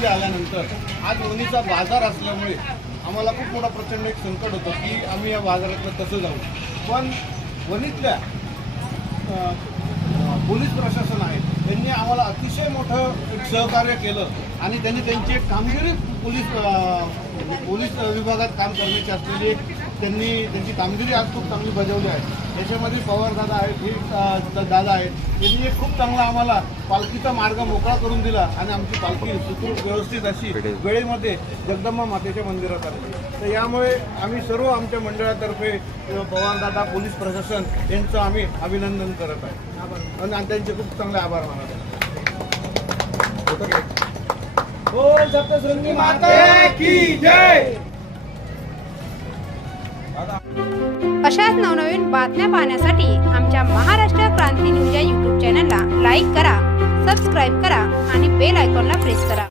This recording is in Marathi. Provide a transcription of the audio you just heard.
वणीमध्ये आल्यानंतर आज वणीचा बाजार असल्यामुळे आम्हाला खूप मोठा प्रचंड एक संकट होतं की आम्ही या बाजारातलं कसं जाऊ. पण वणीतल्या पोलीस प्रशासन आहे त्यांनी आम्हाला अतिशय मोठं एक सहकार्य केलं आणि त्यांनी त्यांची एक कामगिरी पोलीस विभागात काम करण्याची असलेली एक त्यांची कामगिरी आज खूप चांगली बजावली आहे. त्याच्यामध्ये पवार दादा आहेत, हे दादा आहेत, त्यांनी एक खूप चांगला आम्हाला पालखीचा मार्ग मोकळा करून दिला आणि आमची पालखी सुखरूप व्यवस्थित अशी वेळेमध्ये जगदंबा मातेच्या मंदिरात आली. तर यामुळे आम्ही सर्व आमच्या मंडळातर्फे पवार दादा पोलीस प्रशासन यांचं आम्ही अभिनंदन करत आहे आणि त्यांचे खूप चांगले आभार मानत आहे. बोल सप्तशृंगी माता की जय. अशाच नवनवीन बातम्या पाहण्यासाठी आमच्या महाराष्ट्र क्रांती न्यूज या यूट्यूब चॅनलला लाईक करा, सबस्क्राईब करा आणि बेल आयकॉनला प्रेस करा.